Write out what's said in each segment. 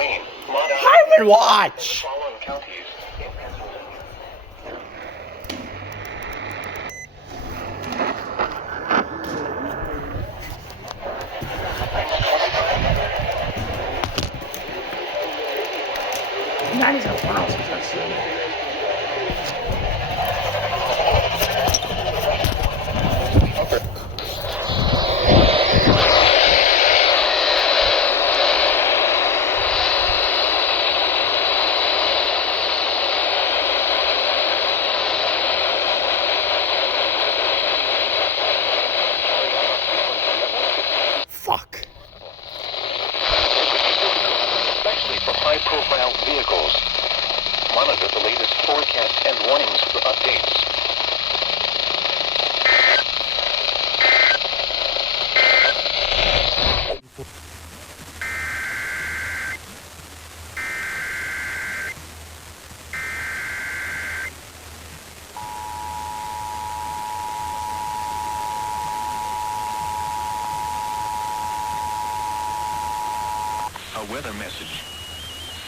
rain. Time and watch! Following counties in Pennsylvania. That is a process. Fuck. Especially for high-profile vehicles. Monitor the latest forecasts and warnings for updates. A weather message.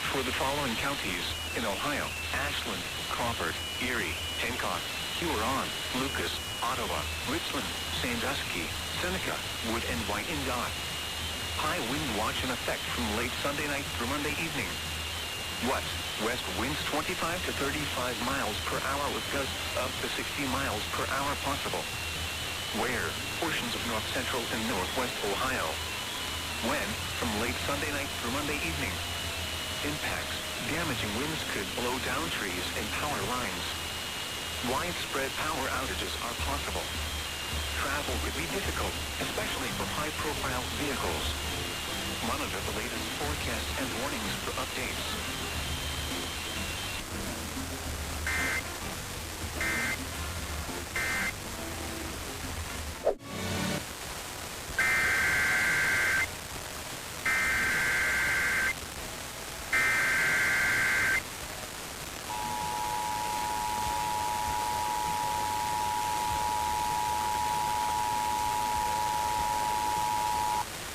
For the following counties in Ohio: Ashland, Crawford, Erie, Hancock, Huron, Lucas, Ottawa, Richland, Sandusky, Seneca, Wood, and Wyandotte. High wind watch in effect from late Sunday night through Monday evening. West winds 25 to 35 miles per hour with gusts up to 60 miles per hour possible. Where? Portions of north central and northwest Ohio. When? From late Sunday night through Monday evening. Impacts. Damaging winds could blow down trees and power lines. Widespread power outages are possible. Travel could be difficult, especially for high-profile vehicles. Monitor the latest forecasts and warnings for updates.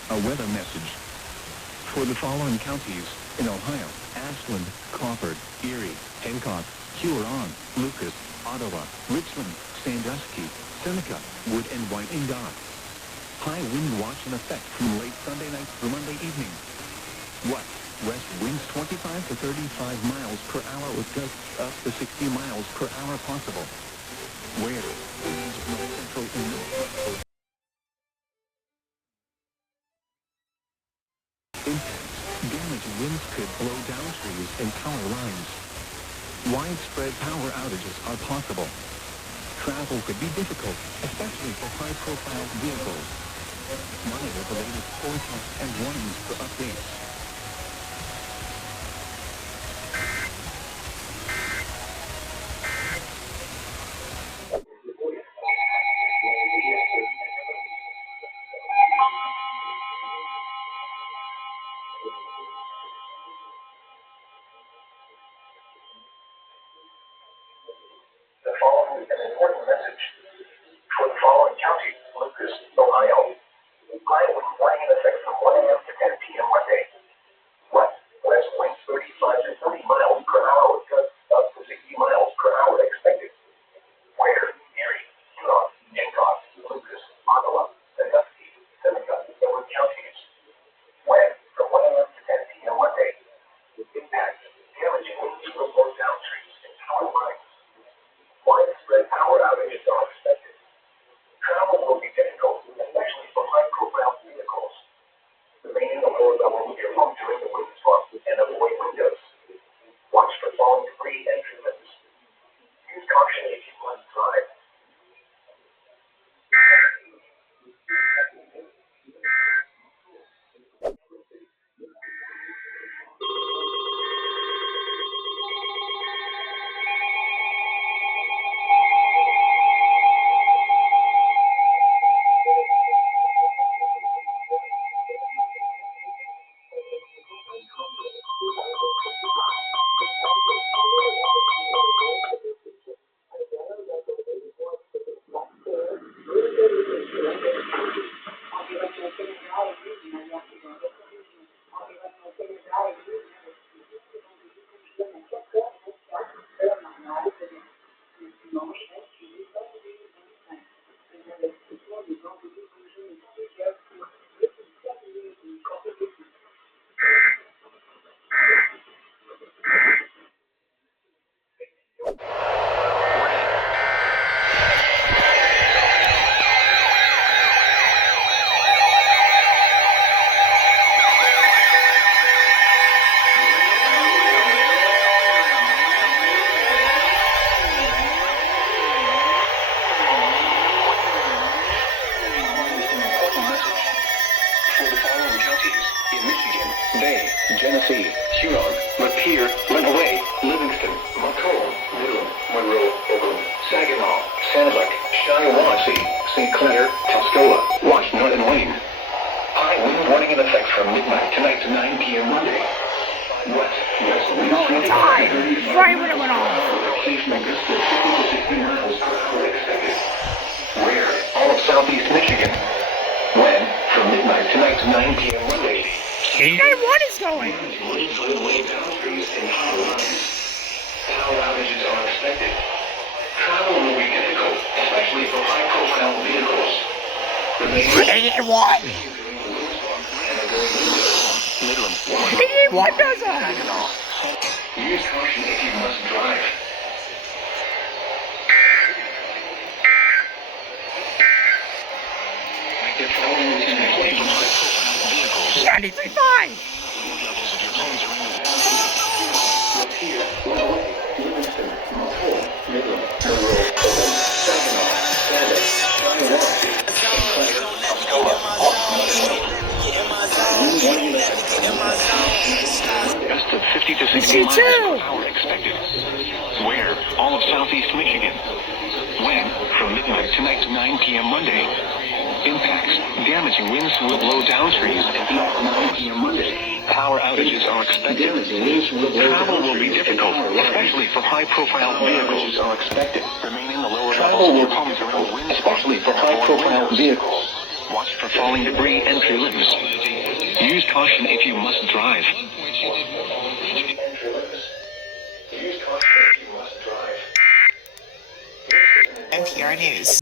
A weather message. For the following counties in Ohio: Ashland, Crawford, Erie, Hancock, Huron, Lucas, Ottawa, Richland, Sandusky, Seneca, Wood, and Wyandotte. High wind watch in effect from late Sunday night through Monday evening. West winds 25 to 35 miles per hour with gusts up to 60 miles per hour possible. Where? Winds north central and northwest. Impacts. Damaging winds could blow down trees and power lines. Widespread power outages are possible. Travel could be difficult, especially for high-profile vehicles. Monitor the latest forecasts and warnings for updates. The following is an important message. For the following county, Lucas, Ohio. High wind warning in effect from 1 a.m. to 10 p.m. Monday. West winds 35 to 40 miles per hour with gusts up to 60 miles per hour expected. Where? Erie, Huron, Hancock, Lucas, Ottawa, Sandusky, Seneca, and Wood counties. When? From 1 a.m. to 10 p.m. Monday. Impact. Damaging winds will blow down trees and power lines. Widespread power outages are expected. Travel will be difficult, especially Jersey, Huron, Lapeer, Lenawee, Livingston, Macomb, Midland, Monroe, Oakland, Saginaw, Sanilac, Shiawassee, St. Clair, Tuscola, Washington, and Wayne. High wind warning in effect from midnight tonight to 9 p.m. Monday. West winds Right when it went off. occasional gusts of 50 to 60 miles per hour expected. Where? All of southeast Michigan. When? From midnight tonight to 9 p.m. Monday. What is going? Power outages are expected. Travel will be difficult, especially for high-profile vehicles. What? Midland. What does that? Use caution if you must drive. If following is especially for high-profile vehicles. 93.5. Levels of your homes are in Lapeer, Lenawee, Livingston, Macomb, Midland, Monroe, Oakland, Saginaw, Sanilac, Shiawassee, St. Clair, Tuscola, Gusts of 50 to 60 miles per hour expected. Where? All of southeast Michigan. When? From midnight tonight to 9 p.m. Monday. Impacts. Damaging winds will blow down trees and 9 p.m. Monday. Power outages are expected. Travel will be difficult, especially for high-profile vehicles. Are expected. Remain in the lower levels of your homes around winds, especially for high-profile vehicles. Watch for falling debris and tree limbs. Use caution if you must drive. Use caution if you must drive. NPR News.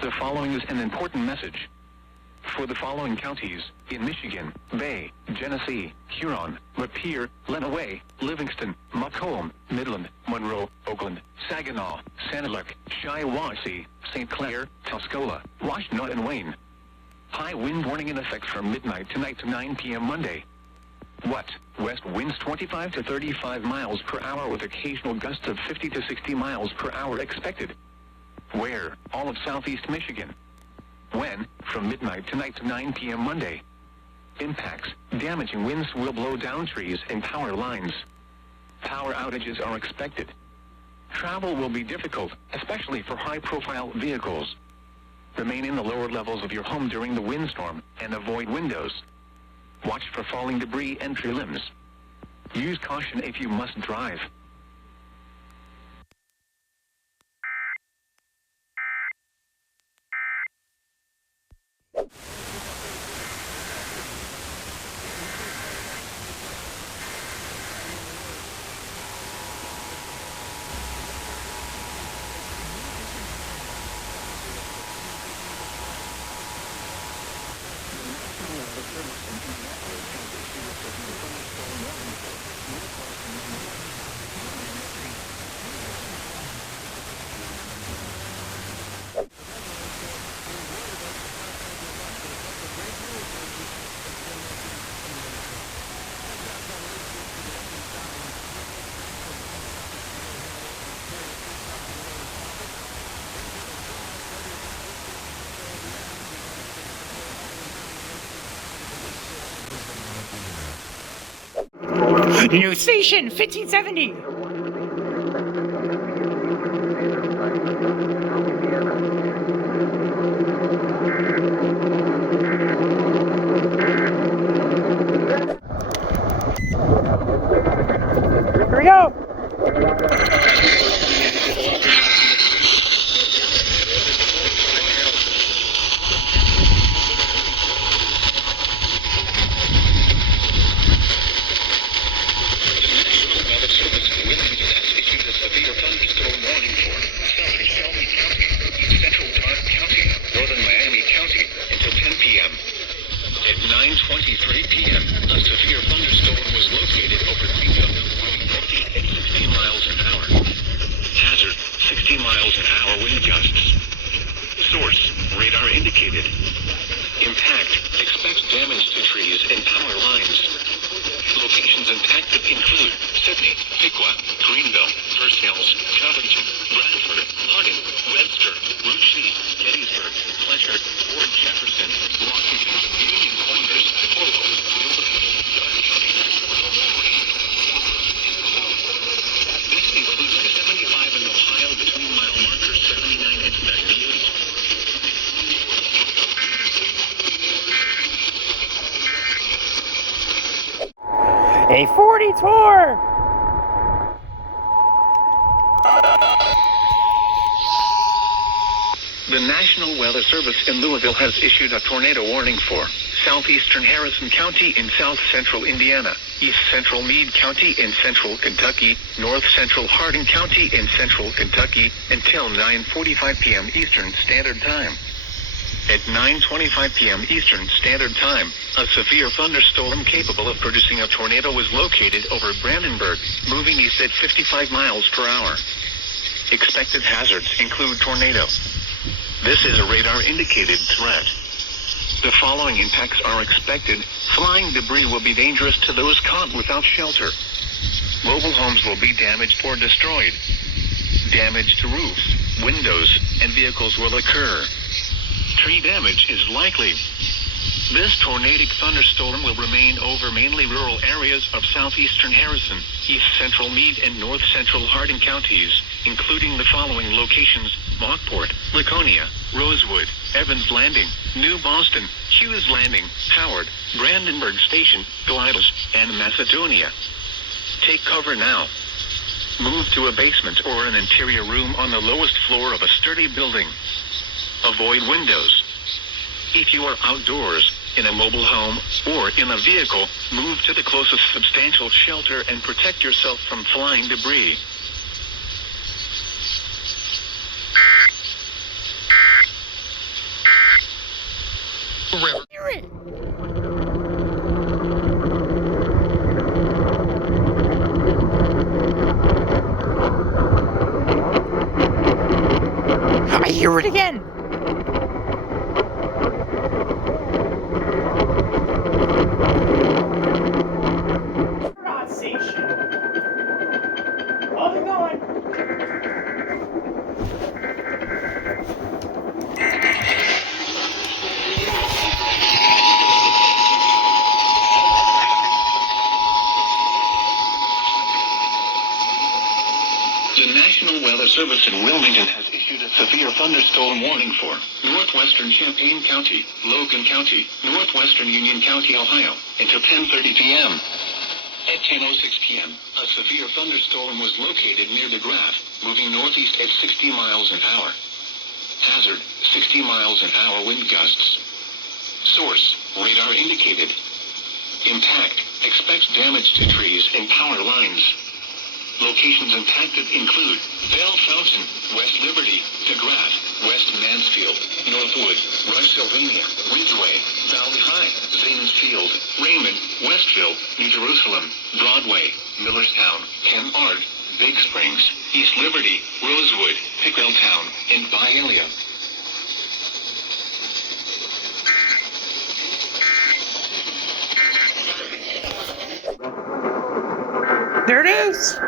The following is an important message. For the following counties in Michigan: Bay, Genesee, Huron, Lapeer, Lenawee, Livingston, Macomb, Midland, Monroe, Oakland, Saginaw, Sanilac, Shiawassee, St. Clair, Tuscola, Washington, and Wayne. High wind warning in effect from midnight tonight to 9 p.m. Monday. What? West winds 25 to 35 miles per hour with occasional gusts of 50 to 60 miles per hour expected. Where? All of southeast Michigan. When? From midnight tonight to 9 p.m. Monday. Impacts. Damaging winds will blow down trees and power lines. Power outages are expected. Travel will be difficult, especially for high-profile vehicles. Remain in the lower levels of your home during the windstorm and avoid windows. Watch for falling debris and tree limbs. Use caution if you must drive. New station 1570. Here we go. Greenville, First Hills, Covington, Bradford, Hardin, A 40 tour! The National Weather Service in Louisville has issued a tornado warning for southeastern Harrison County in south-central Indiana, east-central Meade County in central Kentucky, north-central Hardin County in central Kentucky, until 9:45 p.m. Eastern Standard Time. At 9:25 p.m. Eastern Standard Time, a severe thunderstorm capable of producing a tornado was located over Brandenburg, moving east at 55 miles per hour. Expected hazards include tornado. This is a radar-indicated threat. The following impacts are expected. Flying debris will be dangerous to those caught without shelter. Mobile homes will be damaged or destroyed. Damage to roofs, windows, and vehicles will occur. Tree damage is likely. This tornadic thunderstorm will remain over mainly rural areas of southeastern Harrison, east-central Meade, and north-central Hardin counties, including the following locations: Lockport, Laconia, Rosewood, Evans Landing, New Boston, Hughes Landing, Howard, Brandenburg Station, Glytis, and Macedonia. Take cover now. Move to a basement or an interior room on the lowest floor of a sturdy building. Avoid windows. If you are outdoors, in a mobile home, or in a vehicle, move to the closest substantial shelter and protect yourself from flying debris. Hear it! I hear it again! Station. Hold it going. The National Weather Service in Wilmington has issued a severe thunderstorm warning for northwestern Champaign County, Logan County, northwestern Union County, Ohio, until 10:30 p.m. At 10:06 p.m., a severe thunderstorm was located near the Graph, moving northeast at 60 miles an hour. Hazard, 60 miles an hour wind gusts. Source, radar indicated. Impact, expects damage to trees and power lines. Locations impacted include Bell Fountain, West Liberty, DeGraff, West Mansfield, Northwood, Rushsylvania, Ridgeway, Valley High, Zanesfield, Raymond, Westville, New Jerusalem, Broadway, Millerstown, Ken Ard, Big Springs, East Liberty, Rosewood, Pickrelltown, and Byhalia. There it is!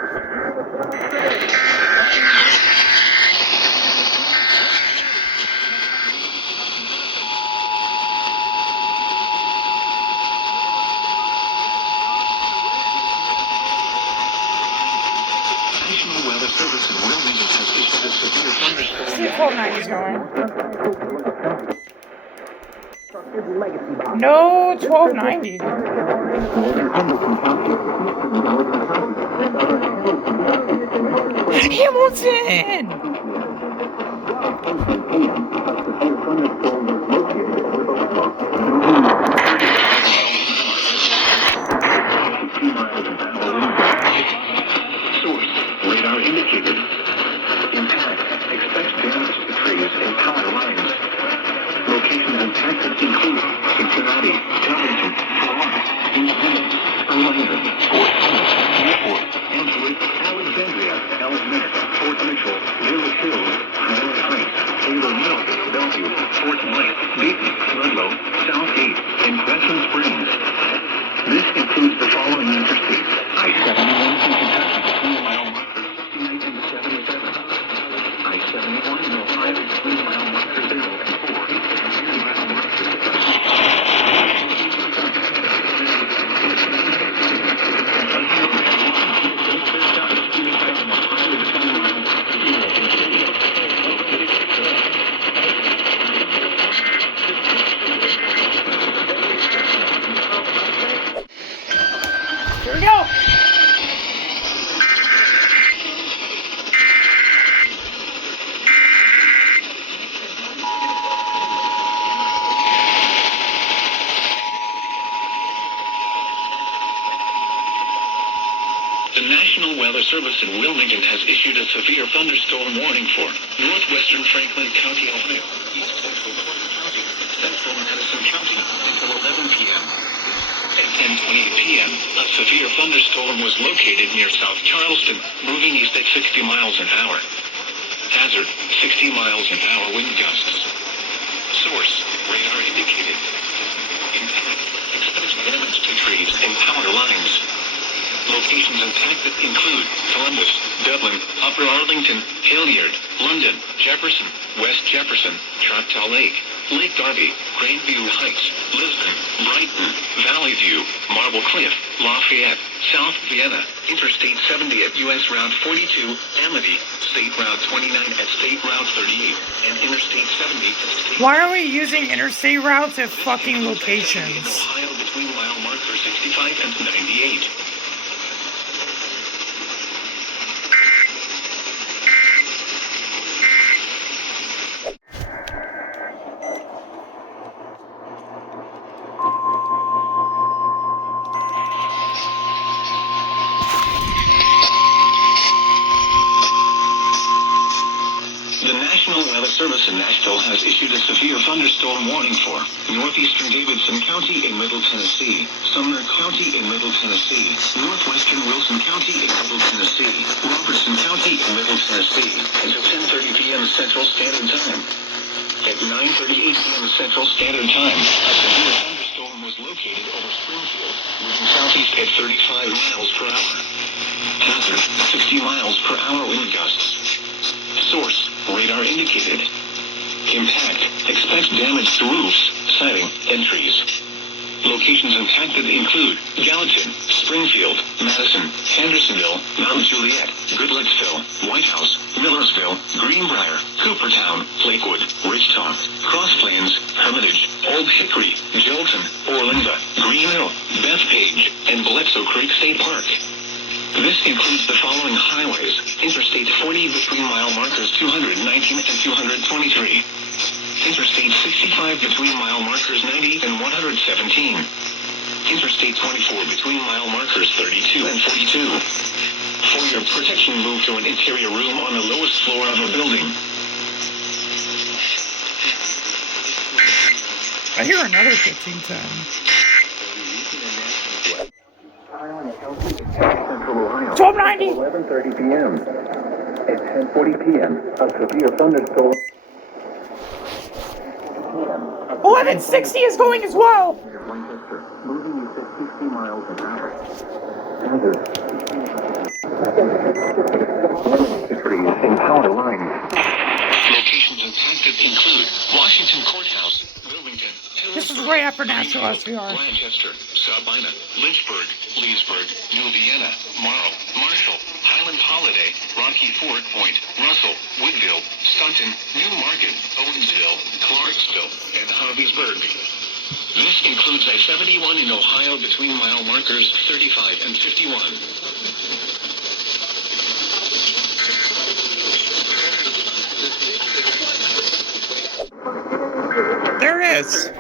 National Weather Service in Wilmington has issued a severe thunderstorm. See if 1290's going. No 1290. Hamilton! Source, radar indicated. Impact, expects damage to trees and power lines. Locations impacted include Cincinnati, Covington, Florence, Independence, Orlando, Fort Thomas, Newport, Antioch, Alexandria, Elsmere, Fort Mitchell, Village Hills, Highland Heights, Taylor Mill, Bellevue, Fort Bliss, Dayton, Ludlow, Southgate, and Crescent Springs. This includes the following interstates: I-71 from Kentucky, 3-mile marker, 69 and 77. I-71 in Ohio, 3-mile marker 0 and 4, and 3-mile marker Here we go! Weather Service in Wilmington has issued a severe thunderstorm warning for northwestern Franklin County, Ohio, east central Clark County, central Madison County until 11 p.m. At 10:28 p.m., a severe thunderstorm was located near South Charleston, moving east at 60 miles an hour. Hazard, 60 miles an hour wind gusts. Source, radar indicated. Impact, expects damage to trees and power lines. Locations impacted include Columbus, Dublin, Upper Arlington, Hilliard, London, Jefferson, West Jefferson, Choctaw Lake, Lake Darby, Grandview Heights, Lisbon, Brighton, Valley View, Marble Cliff, Lafayette, South Vienna, Interstate 70 at U.S. Route 42, Amity, State Route 29 at State Route 38, and Interstate 70 at State... Why are we using interstate routes at fucking In locations? Ohio between mile marker 65 and 98. The National Weather Service in Nashville has issued a severe thunderstorm warning for northeastern Davidson County in Middle Tennessee, Sumner County in Middle Tennessee, northwestern Wilson County in Middle Tennessee, Robertson County in Middle Tennessee, until 10:30 p.m. Central Standard Time. At 9:38 p.m. Central Standard Time, a severe thunderstorm was located over Springfield, moving southeast at 35 miles per hour. Hazard, 60 miles per hour wind gusts. Source, radar indicated. Impact, expects damage to roofs, siding, and trees. Locations impacted include Gallatin, Springfield, Madison, Hendersonville, Mount Juliet, Goodlettsville, White House, Millersville, Greenbrier, Coopertown, Lakewood, Ridgetown, Cross Plains, Hermitage, Old Hickory, Jolton, Orlinda, Green Hill, Bethpage, and Bledsoe Creek State Park. This includes the following highways: Interstate 40 between mile markers 219 and 223. Interstate 65 between mile markers 90 and 117. Interstate 24 between mile markers 32 and 42. For your protection, move to an interior room on the lowest floor of a building. I hear another 1510. Central Ohio. 1290. 11:30 p.m. At 10:40 p.m., a severe thunderstorm. 1160 is going as well. Lancaster, moving east at 60 miles an hour. Trees and power lines. Locations impacted include Washington Courthouse, Wilmington. This is right after National SVR. Lancaster, Sabina, Lynchburg, Leesburg, New Vienna, Morrow, Marshall, Highland Holiday, Rocky Ford Point, Russell, Woodville, Staunton, New Market, Owensville, Clarksville, and Harveysburg. This includes I-71 in Ohio between mile markers 35 and 51. There it is.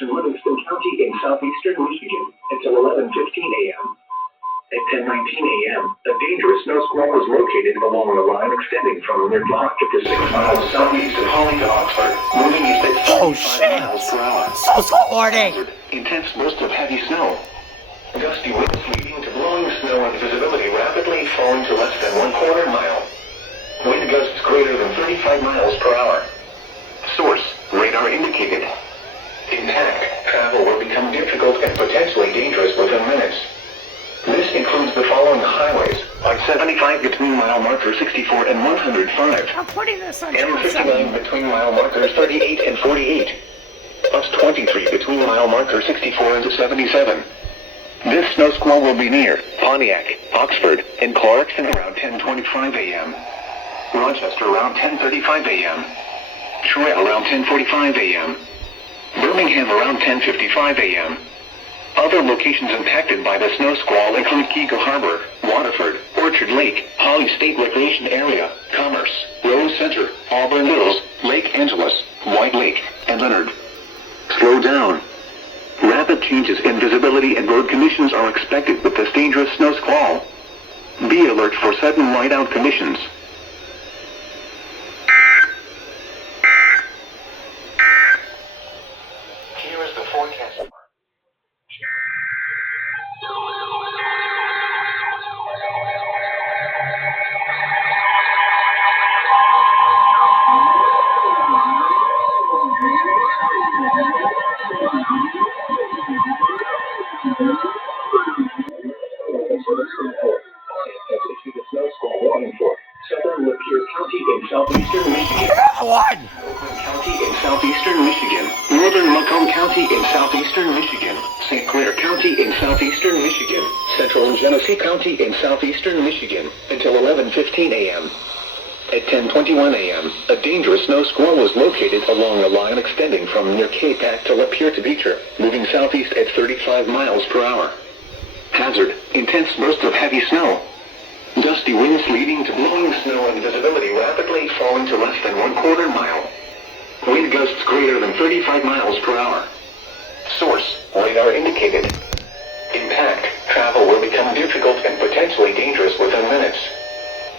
to Livingston County in southeastern Michigan until 11:15 a.m. At 10:19 a.m., a dangerous snow squall was located along the line extending from near Block to 6 miles southeast of Holly to Oxford, moving east at 45 miles per hour. So sporty! Intense bursts of heavy snow. Gusty winds leading to blowing snow and visibility rapidly falling to less than 1/4 mile. Wind gusts greater than 35 miles per hour. Source, radar indicated. Impact, travel will become difficult and potentially dangerous within minutes. This includes the following highways: I-75 between mile marker 64 and 105. I'm putting this on M59 between mile markers 38 and 48. Bus 23 between mile marker 64 and 77. This snow squall will be near Pontiac, Oxford, and Clarkson around 10:25 a.m. Rochester around 10:35 a.m. Troy around 10:45 a.m. Birmingham around 10:55 a.m. Other locations impacted by the snow squall include Keego Harbor, Waterford, Orchard Lake, Holly State Recreation Area, Commerce, Rose Center, Auburn Hills, Lake Angeles, White Lake, and Leonard. Slow down. Rapid changes in visibility and road conditions are expected with this dangerous snow squall. Be alert for sudden whiteout conditions. Here is the forecast. Southern Lapeer County in southeastern Michigan. One! Oakland County in southeastern Michigan. Northern Macomb County in southeastern Michigan. St. Clair County in southeastern Michigan. Central and Genesee County in southeastern Michigan until 11:15 a.m. At 10:21 a.m., a dangerous snow squall was located along a line extending from near K-Pac to Lapeer to Beecher, moving southeast at 35 miles per hour. Hazard, intense bursts of heavy snow. Gusty winds leading to blowing snow and visibility rapidly falling to less than 1/4 mile. Wind gusts greater than 35 miles per hour. Source, radar indicated. Impact, travel will become difficult and potentially dangerous within minutes.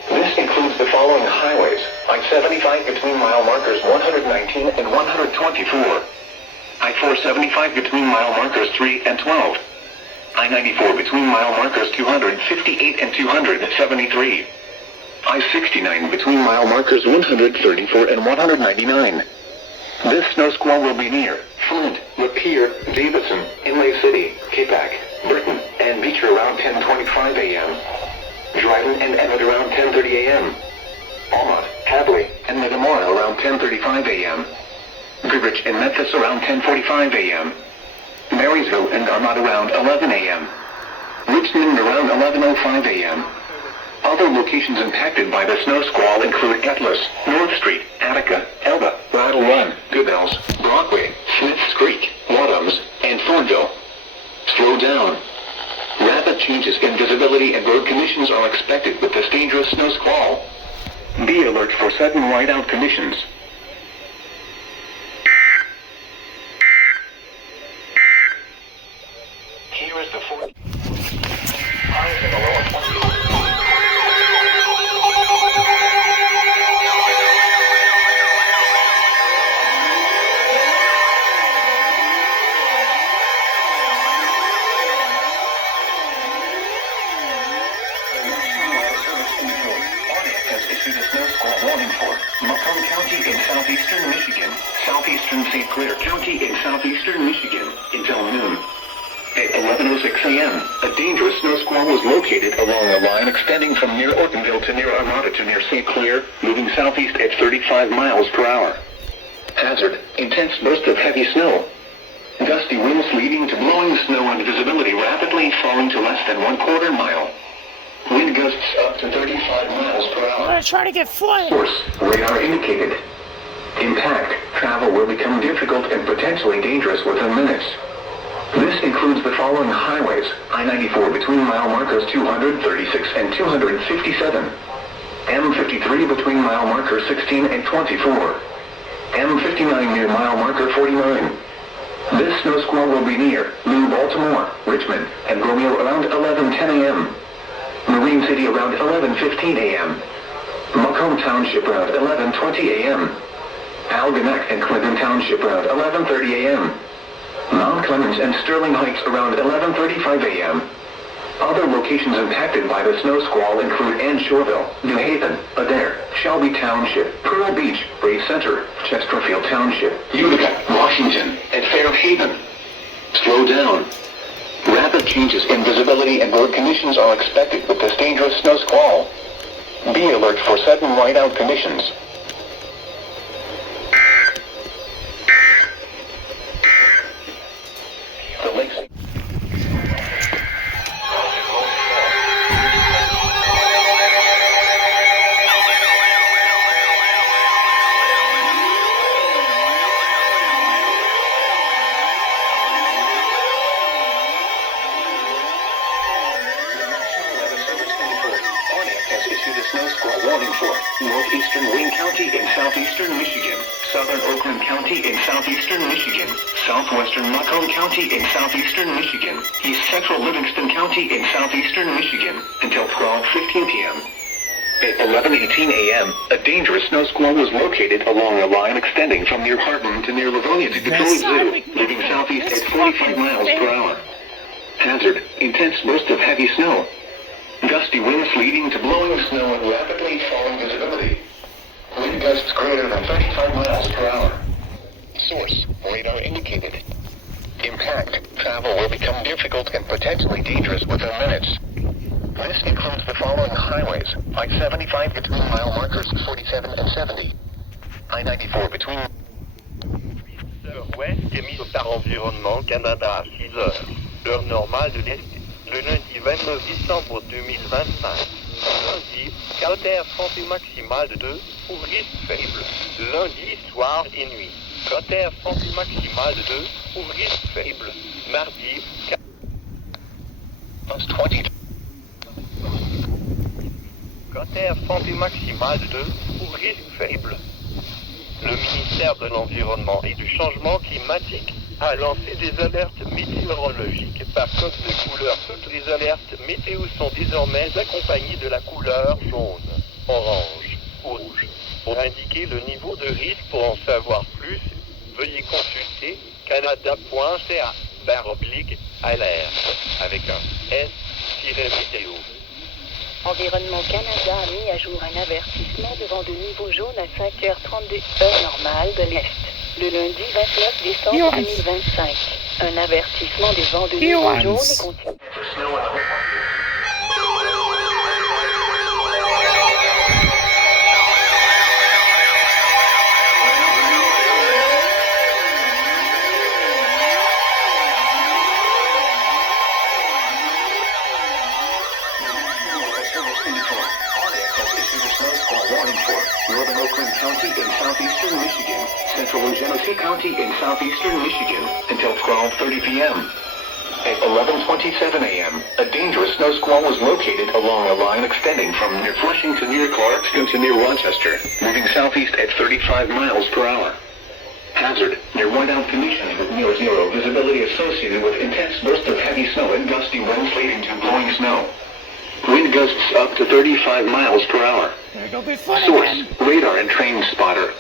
This includes the following highways: I-75 between mile markers 119 and 124. I-475 between mile markers 3 and 12. I-94 between mile markers 258 and 273. I-69 between mile markers 134 and 199. This snow squall will be near Flint, Lapeer, Davidson, Inlay City, K-Pac, Britain, and Beecher around 10:25 a.m. Dryden and Emmett around 10:30 a.m. Almont, Hadley, and Metamora around 10:35 a.m. Goodrich and Memphis around 10:45 a.m. Marysville and Armada around 11 a.m. Richmond around 11:05 a.m. Other locations impacted by the snow squall include Atlas, North Street, Attica, Elba, Rattle Run, Goodells, Brockway, Smiths Creek, Wadhams, and Thornville. Slow down. Rapid changes in visibility and road conditions are expected with this dangerous snow squall. Be alert for sudden whiteout conditions. Here is the forecast. Highs in the lower 20s. Macomb County in southeastern Michigan, southeastern St. Clair County in southeastern Michigan, until noon. At 11:06 a.m., a dangerous snow squall was located along a line extending from near Ortonville to near Armada to near St. Clair, moving southeast at 35 miles per hour. Hazard, intense bursts of heavy snow. Gusty winds leading to blowing snow and visibility rapidly falling to less than 1/4 mile. Wind gusts up to 35 miles per hour. I'm gonna try to get flying. Source, radar indicated. Impact, travel will become difficult and potentially dangerous within minutes. This includes the following highways: I-94 between mile markers 236 and 257. M53 between mile markers 16 and 24. M59 near mile marker 49. This snow squall will be near New Baltimore, Richmond, and Romeo around 11:10 a.m. Marine City around 11:15 a.m. Macomb Township around 11:20 a.m. Algonac and Clinton Township around 11:30 a.m. Mount Clemens and Sterling Heights around 11:35 a.m. Other locations impacted by the snow squall include Anshoreville, New Haven, Adair, Shelby Township, Pearl Beach, Brae Center, Chesterfield Township, Utica, Washington, and Fairhaven. Slow down. Rapid changes in visibility and road conditions are expected with this dangerous snow squall. Be alert for sudden whiteout conditions. The lakes. Warning for northeastern Wayne County in southeastern Michigan, southern Oakland County in southeastern Michigan, southwestern Macomb County in southeastern Michigan, east central Livingston County in southeastern Michigan, until 12:15 p.m. At 11:18 a.m., a dangerous snow squall was located along a line extending from near Hartman to near Livonia to Detroit Zoo, moving southeast at 45 miles per hour. Hazard, intense bursts of heavy snow. Gusty winds leading to blowing snow and rapidly falling visibility. Wind gusts greater than 35 miles per hour. Source, radar indicated. Impact, travel will become difficult and potentially dangerous within minutes. This includes the following highways: I-75 between mile markers 47 and 70. I-94 between... Ouest émise par Environnement Canada à 6 heures. Heure normale de l'Est. Le lundi 29 décembre 2025. Lundi, cratère fondu maximal de 2 pour risque faible. Lundi, soir et nuit. Cratère fondu maximal de 2 pour risque faible. Mardi, cratère fondu maximal de 2 pour risque faible. Le ministère de l'Environnement et du Changement climatique a lancé des alertes météorologiques par code de couleur. Toutes les alertes météo sont désormais accompagnées de la couleur jaune, orange ou rouge. Pour indiquer le niveau de risque, pour en savoir plus, veuillez consulter canada.ca/alerte avec un S-météo. Environnement Canada a mis à jour un avertissement de vent de niveau jaune à 5h32 heure normale de l'Est. Le lundi 29 décembre 2025. Un avertissement des vents de niveau jaune est continu. Northern Oakland County in southeastern Michigan, central Genesee County in southeastern Michigan, until 12:30 p.m. At 11:27 a.m., a dangerous snow squall was located along a line extending from near Flushing to near Clarkston to near Rochester, moving southeast at 35 miles per hour. Hazard, near whiteout conditions with near zero visibility associated with intense bursts of heavy snow and gusty winds leading to blowing snow. Wind gusts up to 35 miles per hour. Source, radar and train spotter.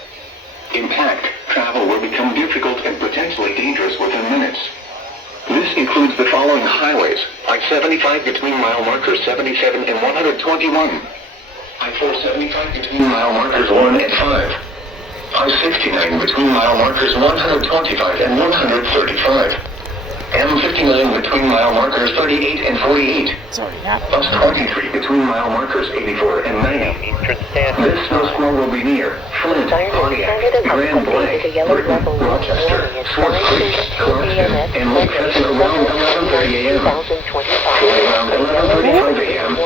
Impact, travel will become difficult and potentially dangerous within minutes. This includes the following highways: I-75 between mile markers 77 and 121. I-475 between mile markers 1 and 5. I-69 between mile markers 125 and 135. M59 between mile markers 38 and 48. Bus 23 between mile markers 84 and 90. This snow squall will be near Flint, Pontiac, Grand Blanc, Britain, Rochester, Swartz Creek, Clarkston, and Lake Hudson around 11:30 a.m. Around 11:35 a.m.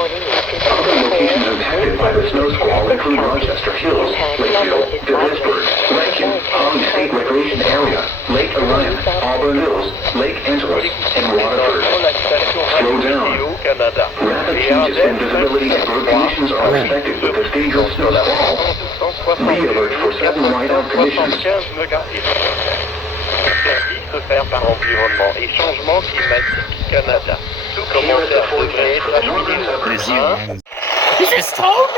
Other locations impacted by the snow squall include Rochester Hills, Lakeville, Phillipsburg, Rankin, Holly State Recreation Area, Lake Orion, Auburn Hills, Lake Angeles, and Waterford. Slow down. Rapid changes in visibility and road conditions are expected with this dangerous snow squall. Be alert for sudden whiteout conditions. se faire par Environnement et Changement Climatique Canada. Commentaire degré être affiché au 1. Is this Toad?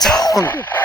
Toad!